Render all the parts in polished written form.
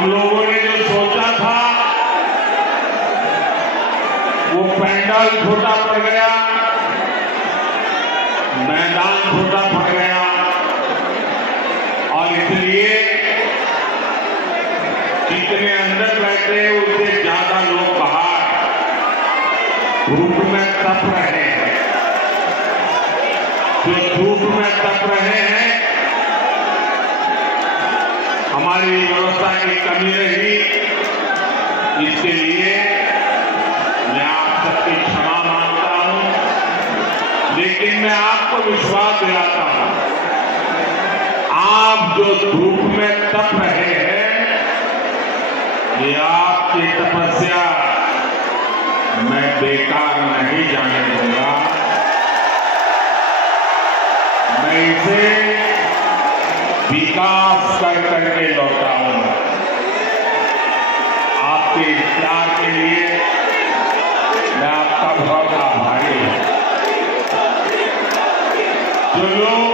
हम लोगों ने जो सोचा था वो पंडाल छोटा पड़ गया, मैदान छोटा पड़ गया और इसलिए जितने अंदर बैठे उससे ज्यादा लोग बाहर धूप में तप रहे हैं। जो धूप में तप रहे हैं, हमारी व्यवस्था की कमी रही, इसके लिए मैं आप सबकी क्षमा मांगता हूं। लेकिन मैं आपको विश्वास दिलाता हूं, आप जो धूप में तप रहे हैं, ये आपकी तपस्या मैं बेकार नहीं जाने दूंगा। मैं इसे विकास कर करके लौटाऊंगा। आपके प्यार के लिए मैं आपका बहुत आभारी हूं। जो लोग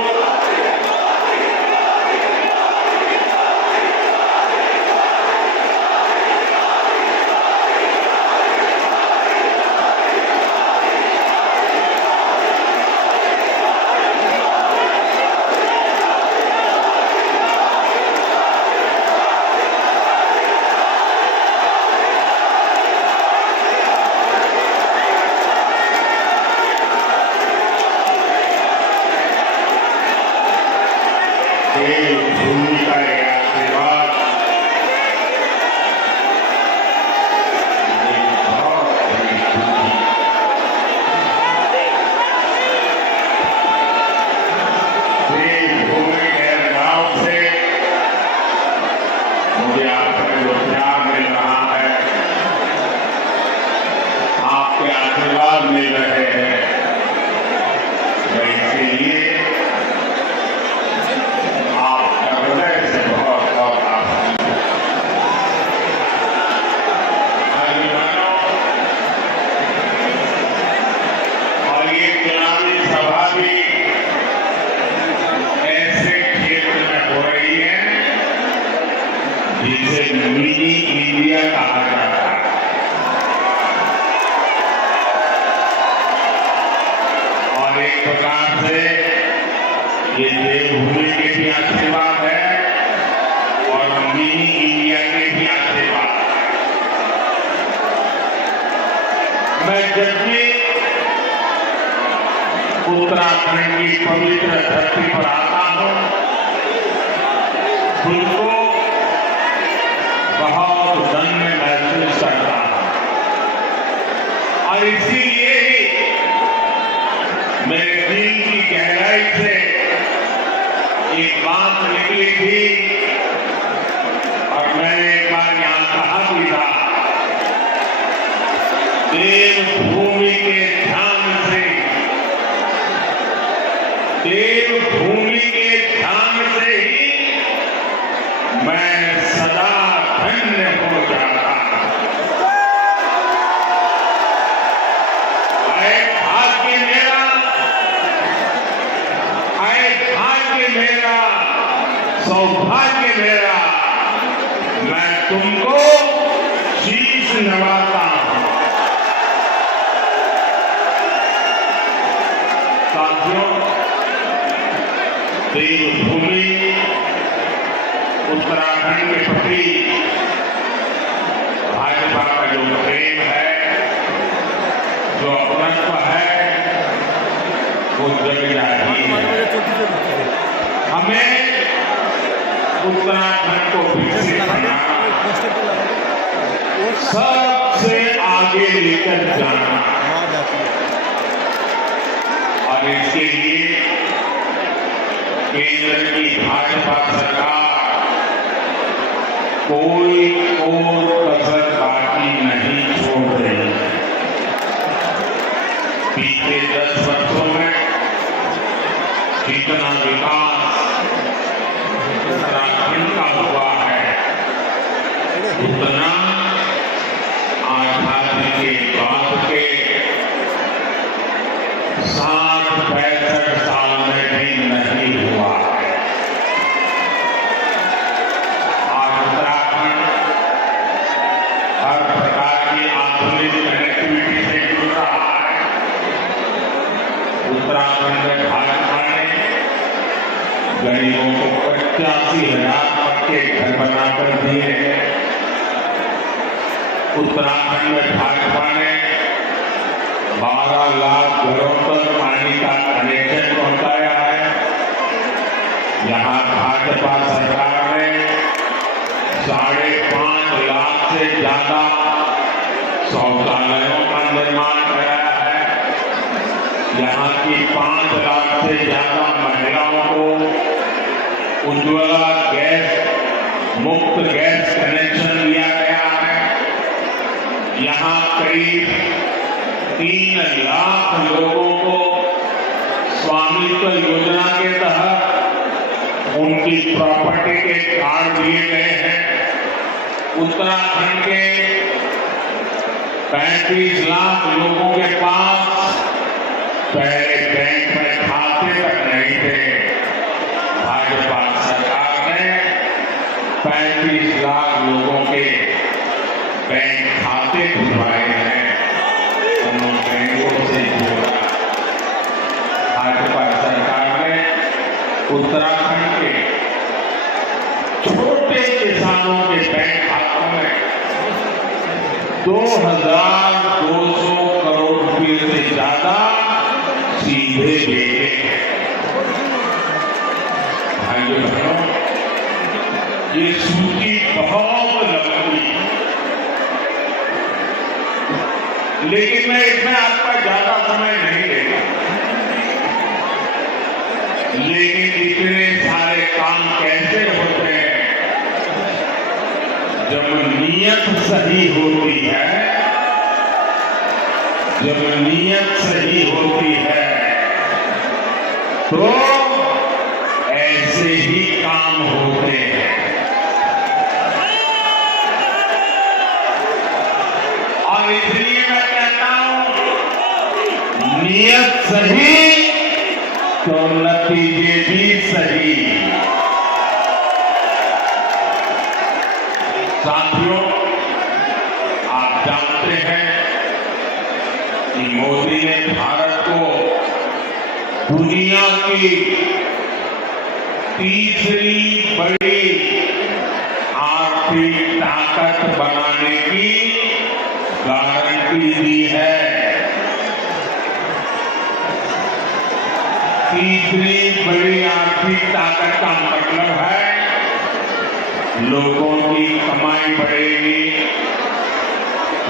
भूमि का आशीर्वाद बहुत बड़ी खुशी। देवभूमि के गांव से मुझे आपसे जो प्यार मिल रहा है, आपके आशीर्वाद मिल रहे हैं, मैं इसके लिए जिसे मिनी इंडिया कहा जाता है। और एक प्रकार से ये देवभूमि के भी आशीर्वाद है और मिनी इंडिया के भी आशीर्वाद है। मैं जब भी उत्तराखंड की पवित्र धरती पर आता हूं, खुद को बहुत धन्य महसूस करता हूं। और इसीलिए ही मेरे दिल की गहराई से एक बात निकली थी और मैंने एक बार यहां कहा भी था, देवभूमि के ध्यान से, देवभूमि के ध्यान से ही मैं सदा धन्य हो जाता। आए भाग्य मेरा, आए भाग्य मेरा, सौभाग्य मेरा, मैं तुमको शीश नवाता हूं। साथियों, देवभूमि उत्तराखंड के प्रति भाजपा का जो प्रेम है, जो अपनत्व है, वो जग जाती है। हमें उत्तराखंड को विकसित बनाना, सबसे आगे लेकर जाना, और इसके लिए केंद्र की भाजपा सरकार कोई और कसर बाकी नहीं छोड़ रही। बीते 10 वर्षों में जितना विकास उत्तराखंड का हुआ है, उतना आजादी के बाद के 60-65 साल में भी नहीं हुआ है। आज उत्तराखंड 85,000 पक्के घर बनाकर दिए हैं। उत्तराखंड में भाजपा ने 12 लाख घरों तक पानी का कनेक्शन पहुंचाया है। यहाँ भाजपा सरकार ने 5.5 लाख से ज्यादा शौचालयों का निर्माण कराया है। यहाँ की 5 लाख से ज्यादा महिलाओं को उज्ज्वला गैस मुफ्त गैस कनेक्शन दिया गया है। यहाँ करीब 3 लाख लोगों को स्वामित्व योजना के तहत उनकी प्रॉपर्टी के कार्ड दिए गए हैं। उत्तराखंड के 35 लाख लोगों के पास पहले बैंक में खाते तक नहीं थे। भाजपा सरकार ने 35 लाख लोगों के बैंक खाते खुलवाए हैं, उन बैंकों से जोड़ा। भाजपा सरकार ने उत्तराखंड के छोटे किसानों के बैंक खातों में 2,200 करोड़ रुपए से ज्यादा सीधे भेजे हैं। भाइयों बहनों, ये सूची बहुत लंबी, लेकिन मैं इसमें आपका ज्यादा समय नहीं लेगा। लेकिन इतने सारे काम कैसे होते हैं जब नीयत सही होती है। जब नीयत सही होती है तो ऐसे ही काम होते हैं। और इसलिए मैं कहता हूं, नीयत सही तो नतीजे भी सही। साथियों, आप जानते हैं कि मोदी ने भारत को दुनिया की तीसरी बड़ी आर्थिक ताकत बनाने की गारंटी दी है। तीसरी बड़ी आर्थिक ताकत का मतलब है लोगों की कमाई बढ़ेगी,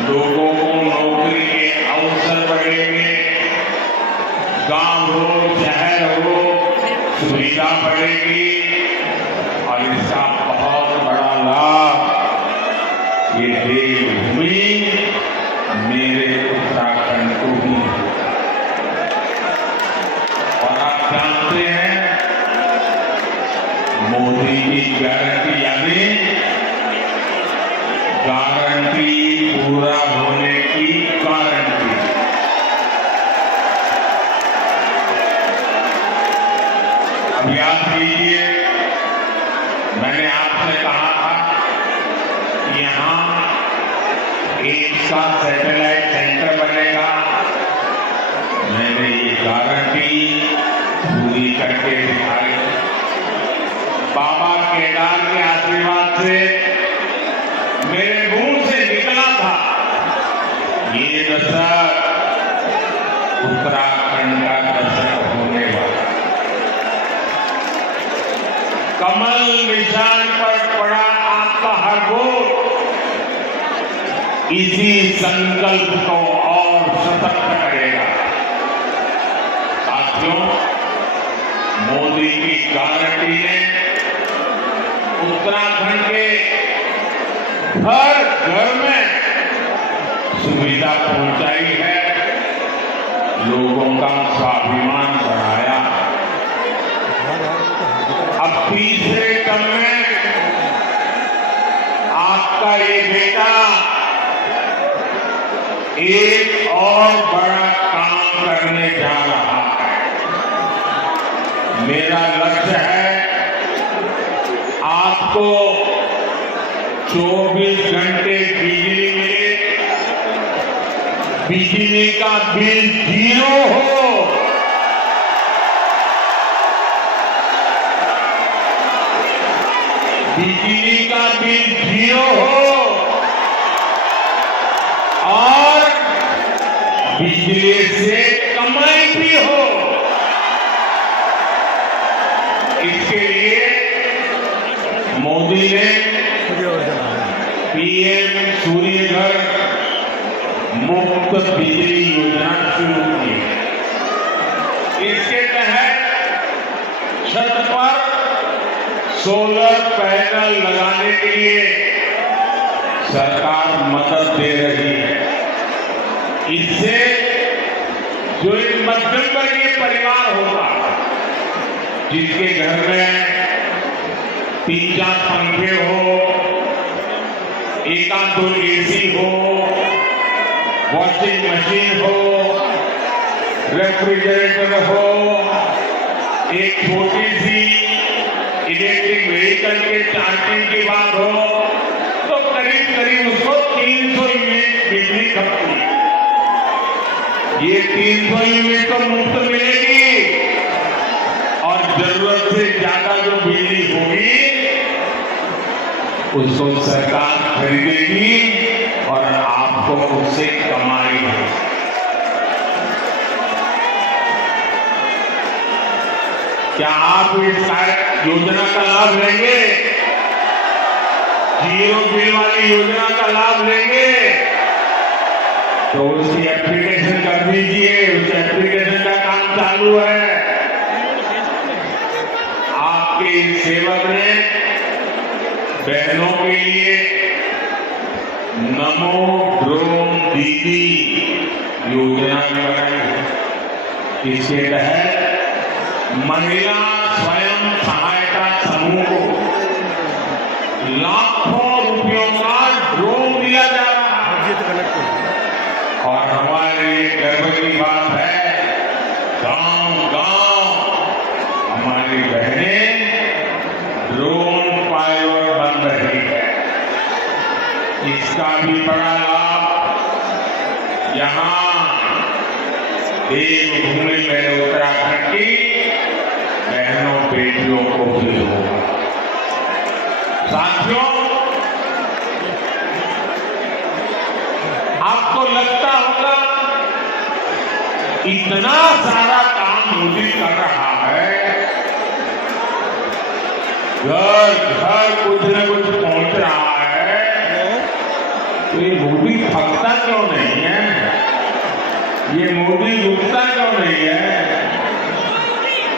लोगों को नौकरी के अवसर बढ़ेंगे, गांव हो शहर हो सुविधा बढ़ेगी। और इसका बहुत बड़ा लाभ ये देवभूमि मेरे उत्तराखंड को भी है। और आप जानते हैं, मोदी की गारंटी यानी गारंटी पूरा होने की गारंटी। अब याद कीजिए, मैंने आपसे कहा था कि यहां एक का सैटेलाइट सेंटर बनेगा। मैंने ये गारंटी पूरी करके दिखाई। बाबा केदार के आशीर्वाद से मेरे मुंह से निकला था, ये दशक उत्तराखंड का दशक होने वाला। कमल निशान पर पड़ा आपका हर वोट इसी संकल्प को और सशक्त करेगा। साथियों, मोदी की गारंटी ने उत्तराखंड के हर घर में सुविधा पहुंचाई है, लोगों का स्वाभिमान बढ़ाया। अब तीसरे टर्म में आपका ये बेटा एक और बड़ा काम करने जा रहा है। मेरा लक्ष्य है आपको 24 घंटे बिजली मिले, बिजली का बिल 0 हो। बिजली का बिल 0 हो और बिजली से कमाई भी हो। इसके लिए मोदी ने पीएम सूर्य घर मुफ्त बिजली योजना शुरू की। इसके तहत छत पर सोलर पैनल लगाने के लिए सरकार मदद दे रही है। इससे जो एक मध्यम वर्गीय परिवार होगा, जिसके घर में 3-4 पंखे हो, 1-2 एसी हो, वॉशिंग मशीन हो, रेफ्रिजरेटर हो, एक छोटी सी इलेक्ट्रिक व्हीकल के चार्जिंग की बात हो, तो करीब करीब उसको 300 यूनिट बिजली खपती है। ये 300 यूनिट तो मुफ्त मिलेगी और जरूरत से ज्यादा जो बिजली होगी उसको सरकार खरीदेगी और आपको उससे कमाई है। क्या आप इस योजना का लाभ लेंगे? 0 बिल वाली योजना का लाभ लेंगे? तो उसकी एप्लीकेशन कर दीजिए। उस एप्लीकेशन का काम चालू है। आपके इस सेवक ने बहनों के लिए नमो ड्रोन दीदी योजना बनाई है। इसके तहत महिला स्वयं सहायता समूह को लाखों रुपयों का ड्रोन दिया जा रहा है। और हमारे लिए गर्व की बात है, गांव-गांव हमारी बहनें ड्रोन पायलट बन रही है। इसका भी बड़ा लाभ यहाँ देवभूमि मेरे उत्तराखंड की बहनों बेटियों को भी होगा। साथियों, आपको लगता होगा इतना सारा काम मोदी कर रहा है, घर घर कुछ न कुछ पहुंच रहा है, तो ये मोदी थकता क्यों नहीं है? ये मोदी रुकता क्यों नहीं है?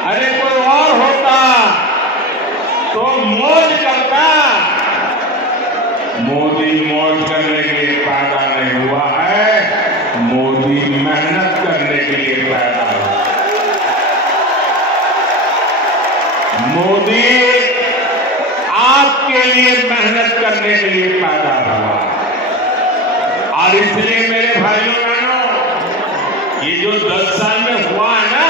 अरे कोई और होता तो मौज करता। मोदी मौज करने के लिए पैदा नहीं हुआ है, मोदी मेहनत करने के लिए पैदा हुआ। मोदी आपके लिए मेहनत करने के लिए पैदा हुआ। और इसलिए मेरे भाइयों बहनों, ये जो 10 साल में हुआ है ना,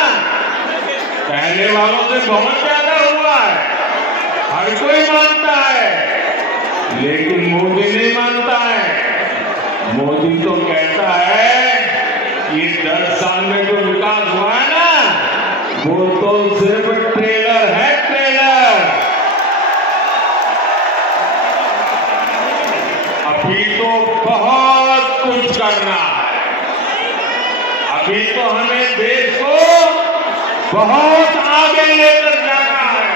पहले वालों से बहुत ज्यादा हुआ है। हर कोई मानता है, लेकिन मोदी नहीं मानता है। मोदी तो कहता है ये 10 साल में जो विकास हुआ है ना, वो तो सिर्फ ट्रेलर है, ट्रेलर। अभी तो बहुत कुछ करना है। अभी तो हमें देश को बहुत आगे लेकर जाना है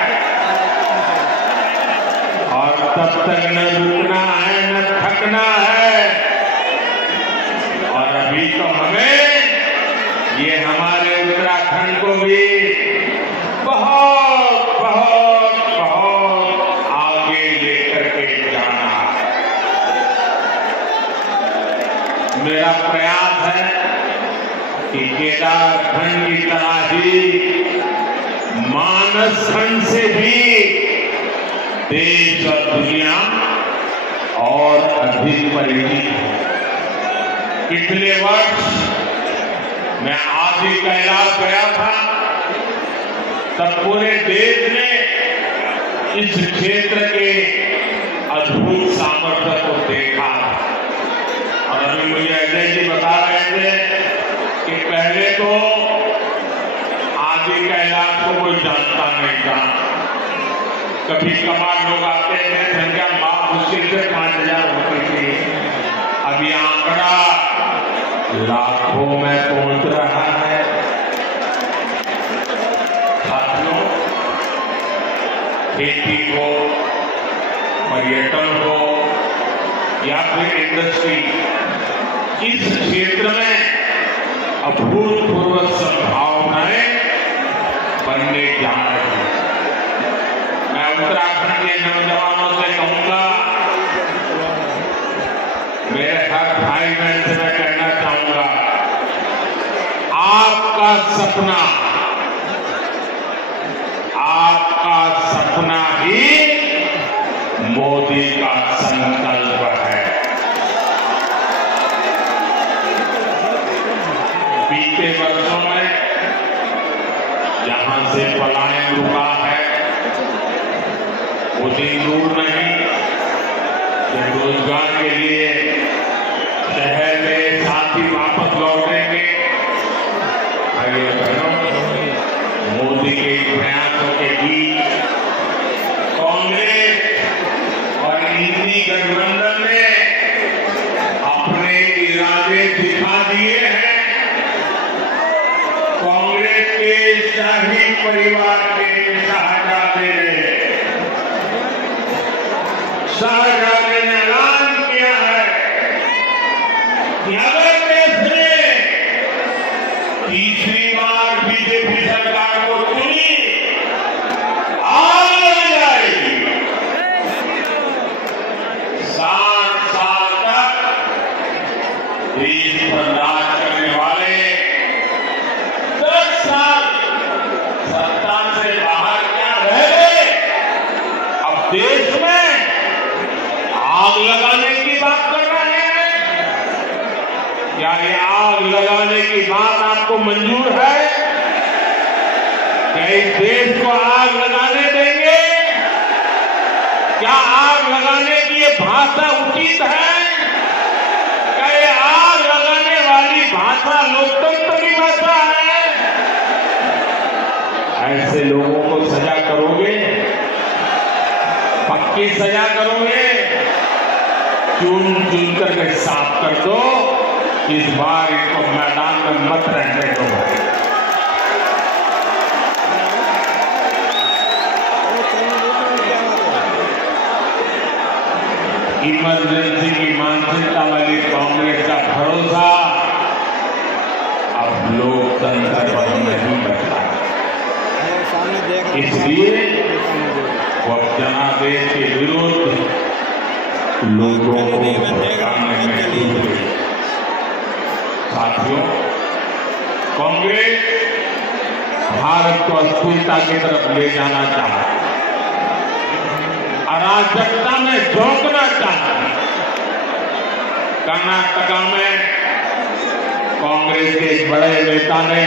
और तब तक न रुकना है न थकना है। और अभी तो हमें ये हमारे उत्तराखंड को भी बहुत बहुत बहुत आगे लेकर के जाना है। मेरा प्रयास है कि केदारखंड की तरह ही मानस खंड से भी देश और दुनिया और अधिक परिचित हो। पिछले वर्ष मैं आदि कैलाश गया था, तब पूरे देश ने इस क्षेत्र के अद्भुत सामर्थ्य को देखा। और अभी मुझे अजय जी बता रहे थे कि पहले तो आदि कैलाश को कोई जानता नहीं था। कभी कभार लोग आते में संख्या मुश्किल से 5,000 होती थी, अब ये आंकड़ा लाखों में पहुंच रहा है। साथियों, खेती हो, पर्यटन हो या फिर इंडस्ट्री, इस क्षेत्र में अभूतपूर्व संभावनाएं बनने जा रही हैं। मैं उत्तराखंड के नौजवानों से कहूंगा, मेरे हर भाई बहन से मैं कहना चाहूंगा, आपका सपना ही मोदी का संकल्प है। बीते वर्षों में जहां से पलायन रुका है, वो दिन दूर नहीं जब रोजगार के लिए शहर में साथी वापस लौटेंगे। भाइयों बहनों, मोदी के प्रयासों के बीच कांग्रेस और इंडी गठबंधन ने अपने इरादे दिखा दिए हैं। कांग्रेस के शाही परिवार के शाहजादे ने ऐलान किया है कि अगर देश ने तीसरी बार बीजेपी सरकार को चुनी, आग लग जाएगी। 7 साल तक देश पर राज करने वाले 10 साल सत्ता से बाहर क्या रह गए, अब देश में आग लगाने की बात कर रहे हैं। क्या ये आग लगाने की बात आपको मंजूर है? क्या इस देश को आग लगाने देंगे? क्या आग लगाने की ये भाषा उचित है? क्या ये आग लगाने वाली भाषा लोकतंत्र की भाषा है? ऐसे लोगों को सजा करोगे, पक्की सजा करोगे, चुन करके साफ कर दो। इस बार इनको मैदान में मत रहने दो। इमरजेंसी की मानसिकता वाली कांग्रेस का भरोसा अब लोकतंत्र पर नहीं बचा। इसलिए वो जनादेश के विरुद्ध लोगों को भड़काने में डूब गई। साथियों, कांग्रेस भारत को अस्थिरता की तरफ ले जाना चाहती है, अराजकता में झोंकना चाहती है। कर्नाटका में कांग्रेस के एक बड़े नेता ने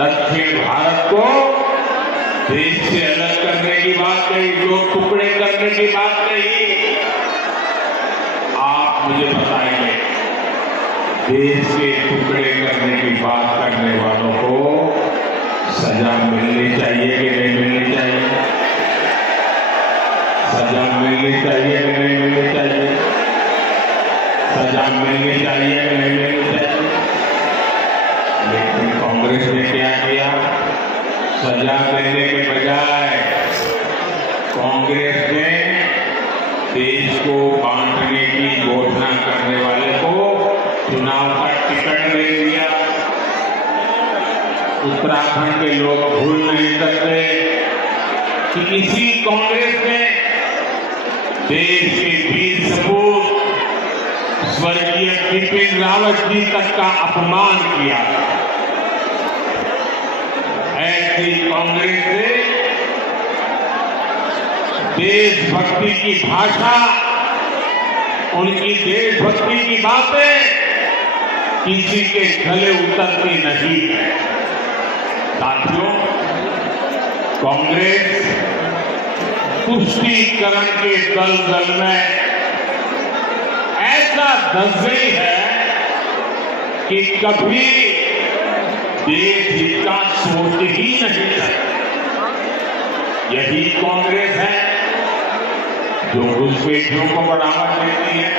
दक्षिण भारत को देश से अलग करने की बात कही, दो टुकड़े करने की बात कही। आप मुझे बताइए, देश के टुकड़े करने की बात करने वालों को सजा मिलनी चाहिए कि नहीं मिलनी चाहिए? सजा मिलनी चाहिए कि नहीं मिलनी चाहिए? सजा मिलनी चाहिए कि नहीं मिलनी चाहिए? लेकिन कांग्रेस ने क्या किया? सजा देने के बजाय कांग्रेस ने देश को बांटने की घोषणा करने वाले को चुनाव का टिकट दे दिया। उत्तराखंड के लोग भूल नहीं सकते कि इसी कांग्रेस ने देश के वीर सपूत स्वर्गीय बिपिन रावत जी तक का अपमान किया। ऐसी कांग्रेस ने देशभक्ति की भाषा, उनकी देशभक्ति की बातें किसी के गले उतरती नहीं है। साथियों, कांग्रेस तुष्टीकरण के दलदल में ऐसा धंस गई है कि कभी देश हित का सोच ही नहीं सकती। यही कांग्रेस है जो घुसपैठियों को बढ़ावा देती है।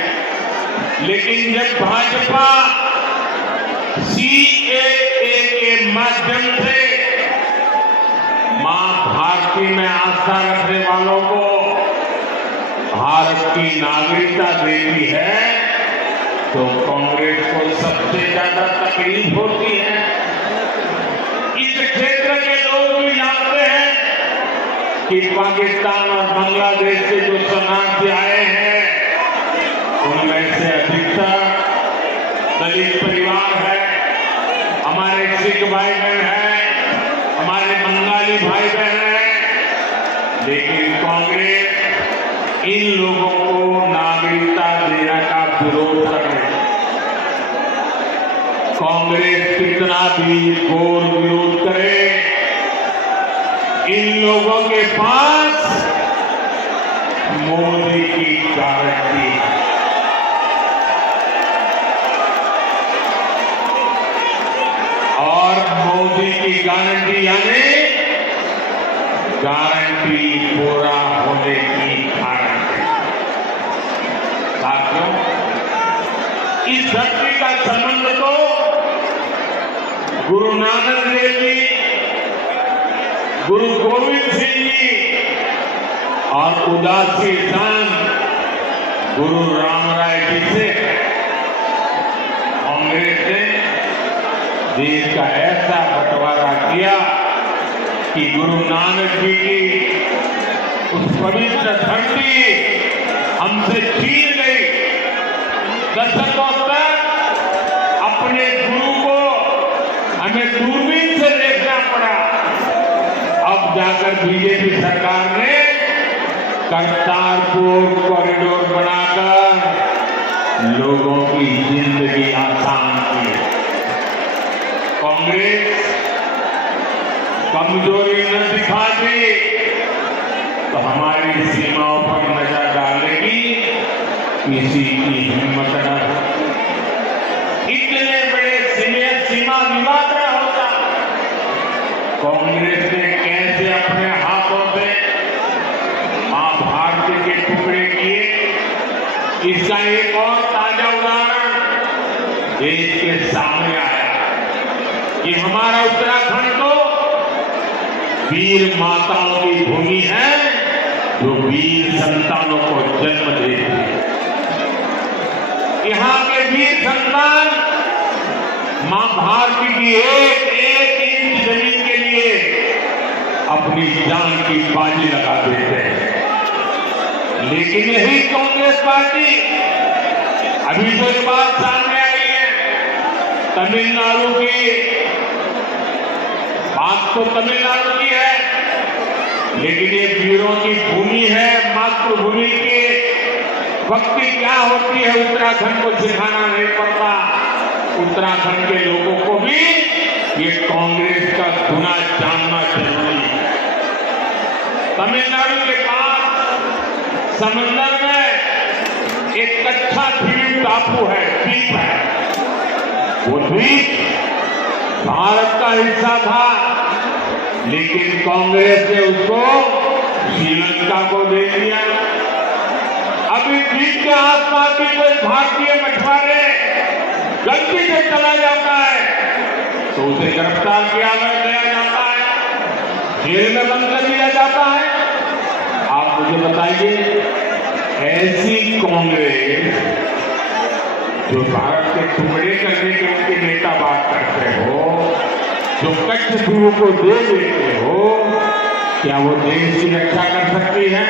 लेकिन जब भाजपा सीएए के माध्यम से मां भारती में आस्था रखने वालों को भारत की नागरिकता देती है, तो कांग्रेस को सबसे ज्यादा तकलीफ होती है। इस क्षेत्र के लोग भी जानते हैं कि पाकिस्तान और बांग्लादेश से जो शरणार्थी आए हैं, उनमें से अधिकतर दलित परिवार है, हमारे सिख भाई बहन है, हमारे बंगाली भाई बहन है। लेकिन कांग्रेस इन लोगों को नागरिकता देने का विरोध कर रही है। कांग्रेस कितना भी घोर विरोध करे, इन लोगों के पास मोदी की गारंटी है। और मोदी की गारंटी यानी गारंटी पूरा होने की गारंटी। साथियों, इस धरती का संबंध तो गुरु नानक देव जी, गुरु गोविंद सिंह जी और उदासी संत गुरु रामराय जी से। कांग्रेस ने देश का ऐसा बंटवारा किया कि गुरु नानक जी की उस पवित्र धरती हमसे छीन गई। दशकों तक अपने गुरु को हमें दूरबीन से देखना पड़ा। अब जाकर बीजेपी सरकार ने करतारपुर कॉरिडोर बनाकर लोगों की जिंदगी आसान की। कांग्रेस कमजोरी न दिखाती तो हमारी सीमाओं पर नजर डालेगी, किसी की हिम्मत न होती। इतने बड़े सीमा विवाद न होता। कांग्रेस ने कैसे अपने हाथों से मां भारती के टुकड़े किए, इसका एक और ताजा उदाहरण देश के सामने आया कि हमारा उत्तराखंड तो वीर माताओं की भूमि है, जो वीर संतानों को जन्म देती है। यहाँ के वीर संतान मां भारती की एक एक इंच जमीन के लिए अपनी जान की बाजी लगा देते हैं। लेकिन यही कांग्रेस पार्टी, अभी जो ये बात सामने आई है तमिलनाडु की, बात तो तमिलनाडु की है, लेकिन ये वीरों की भूमि है, मातृभूमि की भक्ति क्या होती है उत्तराखंड को सिखाना नहीं पड़ता। उत्तराखंड के लोगों को भी ये कांग्रेस का गुना जानना जरूरी है। तमिलनाडु के पास समंदर में एक कच्चा द्वीप टापू है, द्वीप है। वो द्वीप भारत का हिस्सा था, लेकिन कांग्रेस ने उसको श्रीलंका को दे दिया। अभी द्वीप के आसपास भी कोई भारतीय मछुआरे गलती से चला जाता है तो उसे गिरफ्तार किया जाता है, जेल में बंद कर दिया जाता है। आप मुझे बताइए, ऐसी कांग्रेस जो भारत के टुकड़े करने के उनके नेता बात करते हो, जो कच्छ द्वीप को दे देते हो, क्या वो देश की रक्षा कर सकती है?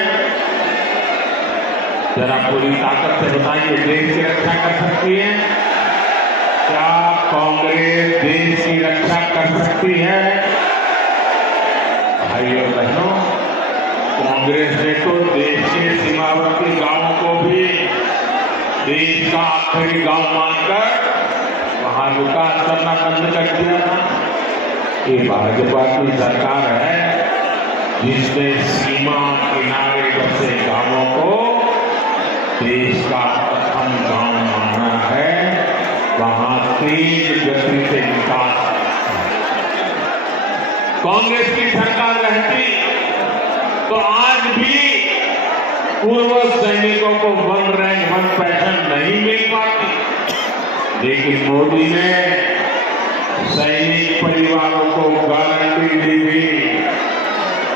जरा पूरी ताकत से बताइए, देश की रक्षा कर सकती है? क्या कांग्रेस देश की रक्षा कर सकती है? भाइयों बहनों, कांग्रेस ने तो देश के सीमावर्ती गांवों को भी देश का आखिरी गांव मानकर वहां विकास करना बंद कर दिया था। ये भाजपा की सरकार है जिसने सीमा किनारे बसे गांवों को देश का प्रथम गांव माना है, वहां तेज गति से विकास। कांग्रेस की सरकार रहती तो आज भी पूर्व सैनिकों को 1 रैंक 1 पेंशन नहीं मिल पाती, लेकिन मोदी ने सैनिक परिवारों को गारंटी दी थी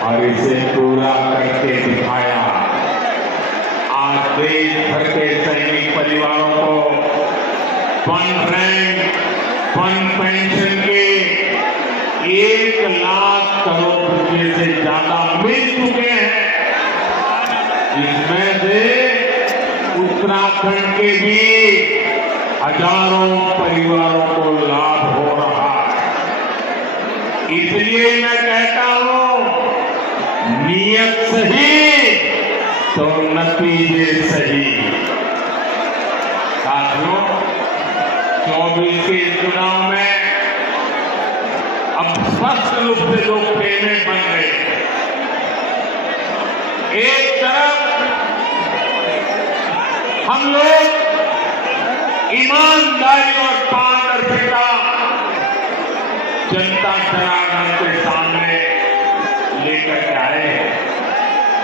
और इसे पूरा करके दिखाया। आज देश भर के सैनिक परिवारों को 1 रैंक 1 पेंशन के 1 लाख करोड़ रुपए से ज्यादा मिल चुके हैं। इसमें से उत्तराखंड के भी हजारों परिवारों को लाभ हो रहा है। इसलिए मैं कहता हूं, नियत सही तो नतीजे सही। साथियों, 24 के चुनाव में अब स्पष्ट रूप से लोग प्रेमे बन गए। एक तरफ हम लोग ईमानदारी और पारदर्शिता जनता जनार्दन के सामने लेकर के आए,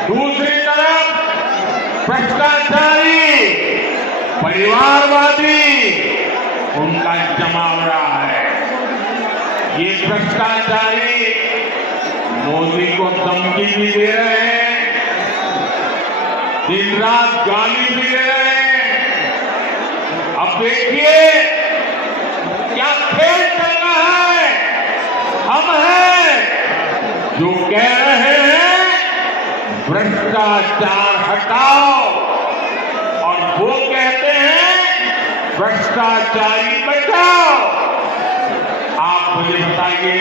दूसरी तरफ भ्रष्टाचारी परिवारवादी उनका जमावड़ा है। ये भ्रष्टाचारी मोदी को धमकी भी दे रहे हैं, दिन रात गाली भी दे रहे हैं। अब देखिए क्या खेल चल रहा है। हम हैं जो कह रहे हैं भ्रष्टाचार हटाओ, और वो कहते हैं भ्रष्टाचारी बचाओ। आप मुझे बताइए,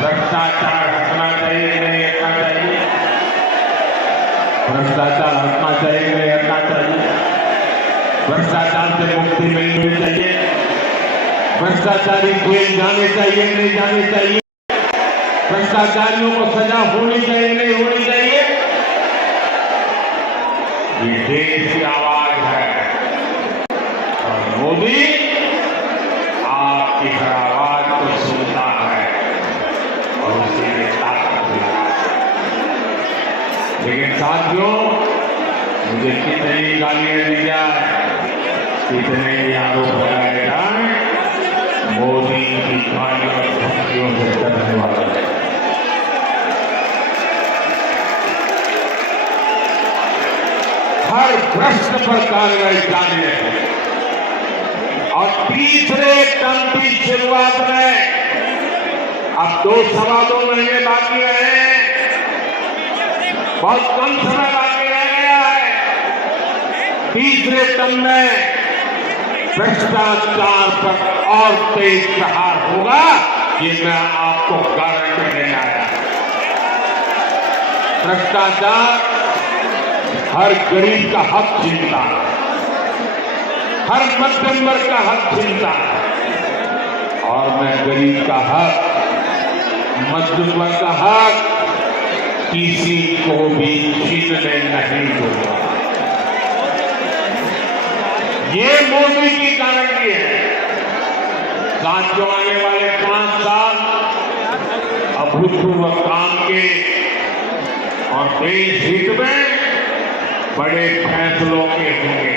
भ्रष्टाचार हटना चाहिए कि नहीं हटना चाहिए? भ्रष्टाचार हटना चाहिए कि नहीं हटना चाहिए? भ्रष्टाचार से मुक्ति मिलनी चाहिए? भ्रष्टाचारी जेल जाने चाहिए कि नहीं जाने चाहिए? भ्रष्टाचारियों को सजा होनी चाहिए कि नहीं होनी चाहिए? ये देश की आवाज है और मोदी आपकी हर आवाज को सुनता है और उसी में ताकत देता है। लेकिन साथियों, मुझे कितनी गालियां दी जाए, कितने ही आरोप लगाए जाए, मोदी की गाली और धमकियों से डरने वाला है। हर प्रश्न पर कार्रवाई जारी है और तीसरे टर्म की शुरुआत में अब 2 महीने बाकी रहे, बहुत कम समय बाकी रह गया है। तीसरे टर्म में भ्रष्टाचार पर और तेज प्रहार होगा, ये मैं आपको गारंटी देने आया। भ्रष्टाचार हर गरीब का हक छीनता है, हर मध्यम वर्ग का हक छीनता है, और मैं गरीब का हक, मध्यम वर्ग का हक किसी को भी छीनने नहीं दूंगा। ये मोदी की गारंटी है। साथियों, आने वाले 5 साल अभूतपूर्व काम के और देश हित में बड़े फैसलों के होंगे,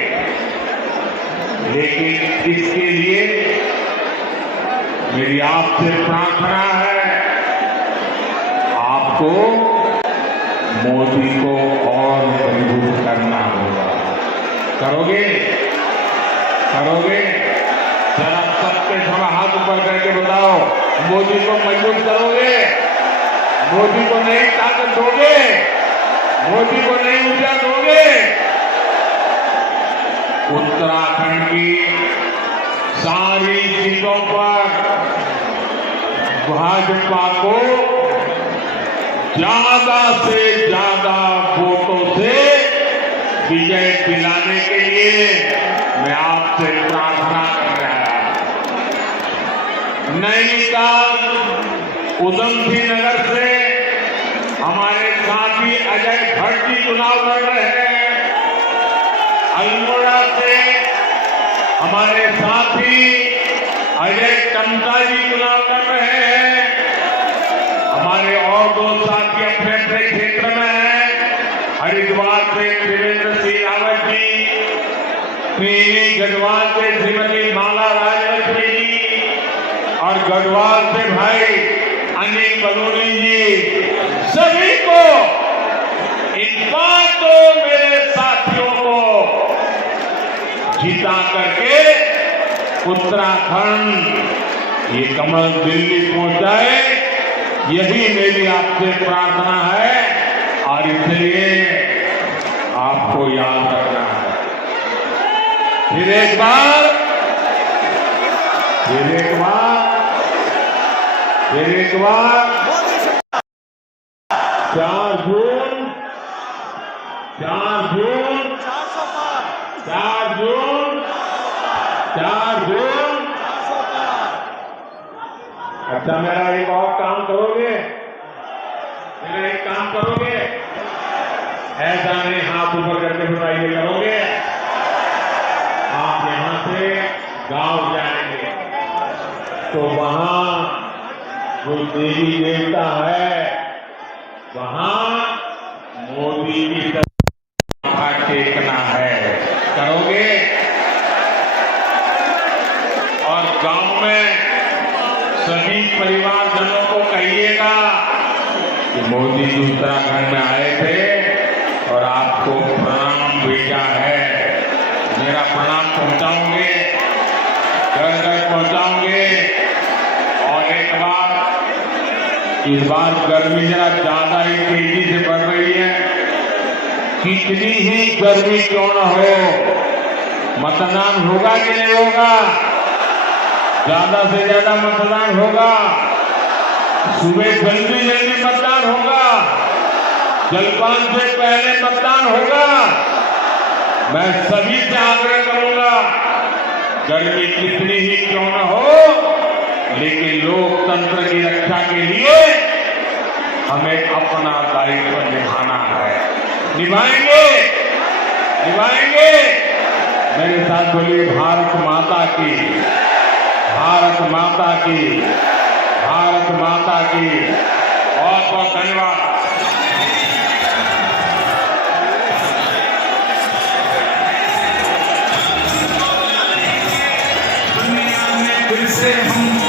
लेकिन इसके लिए मेरी आपसे प्रार्थना है, आपको मोदी को और मजबूत करना होगा। करोगे? करोगे? जरा सबके सब हाथ ऊपर करके बताओ, मोदी को मजबूत करोगे? मोदी को नई ताकत दोगे? मोदी को नई ऊर्जा दोगे? उत्तराखंड की सारी सीटों पर भाजपा को ज्यादा से ज्यादा वोटों से विजय दिलाने के लिए मैं आपसे प्रार्थना कर रहा हूं। नैनीताल, उधमसिंह नगर से हमारे साथी अजय भट्ट जी चुनाव लड़ रहे हैं। अल्मोड़ा से हमारे साथी अजय टमटा जी चुनाव लड़ रहे हैं। हमारे और 2 साथी अपने अपने क्षेत्र में हैं। हरिद्वार से त्रिवेंद्र सिंह रावत जी, टिहरी गढ़वाल से श्रीमती माला राजलक्ष्मी जी और गढ़वाल से भाई अनिल बलूनी जी, सभी को, इन 5 मेरे साथियों को जीता करके उत्तराखंड ये कमल दिल्ली पहुंचाए, यही मेरी आपसे प्रार्थना है और इसलिए आपको याद रखना है। फिर एक बार 4 जून 4 जून। अच्छा, मेरा एक और काम करोगे? मेरा एक काम करोगे? ऐसा नहीं हाथ ऊपर करके बताइए, करोगे? आप यहां से गांव जाएंगे तो वहां जो देवी देवता है, वहां मोदी की माथा टेकना है, करोगे? और गांव में सभी परिवारजनों को कहिएगा कि मोदी जी उत्तराखंड में आए थे और आपको प्रणाम भेजा है। मेरा प्रणाम पहुंचाओगे, घर घर पहुंचाओगे। और एक बात, इस बार गर्मी जरा ज्यादा ही तेजी से बढ़ रही है। कितनी ही गर्मी क्यों न हो, मतदान होगा कि नहीं होगा? ज्यादा से ज्यादा मतदान होगा। सुबह जल्दी मतदान होगा, जलपान से पहले मतदान होगा। मैं सभी से आग्रह करूंगा, गर्मी कितनी ही क्यों न हो, लेकिन लोकतंत्र की रक्षा के लिए हमें अपना दायित्व निभाना है। निभाएंगे। मेरे साथ बोलिए, भारत माता की, भारत माता की, भारत माता की। बहुत बहुत धन्यवाद। दुनिया में फिर से हम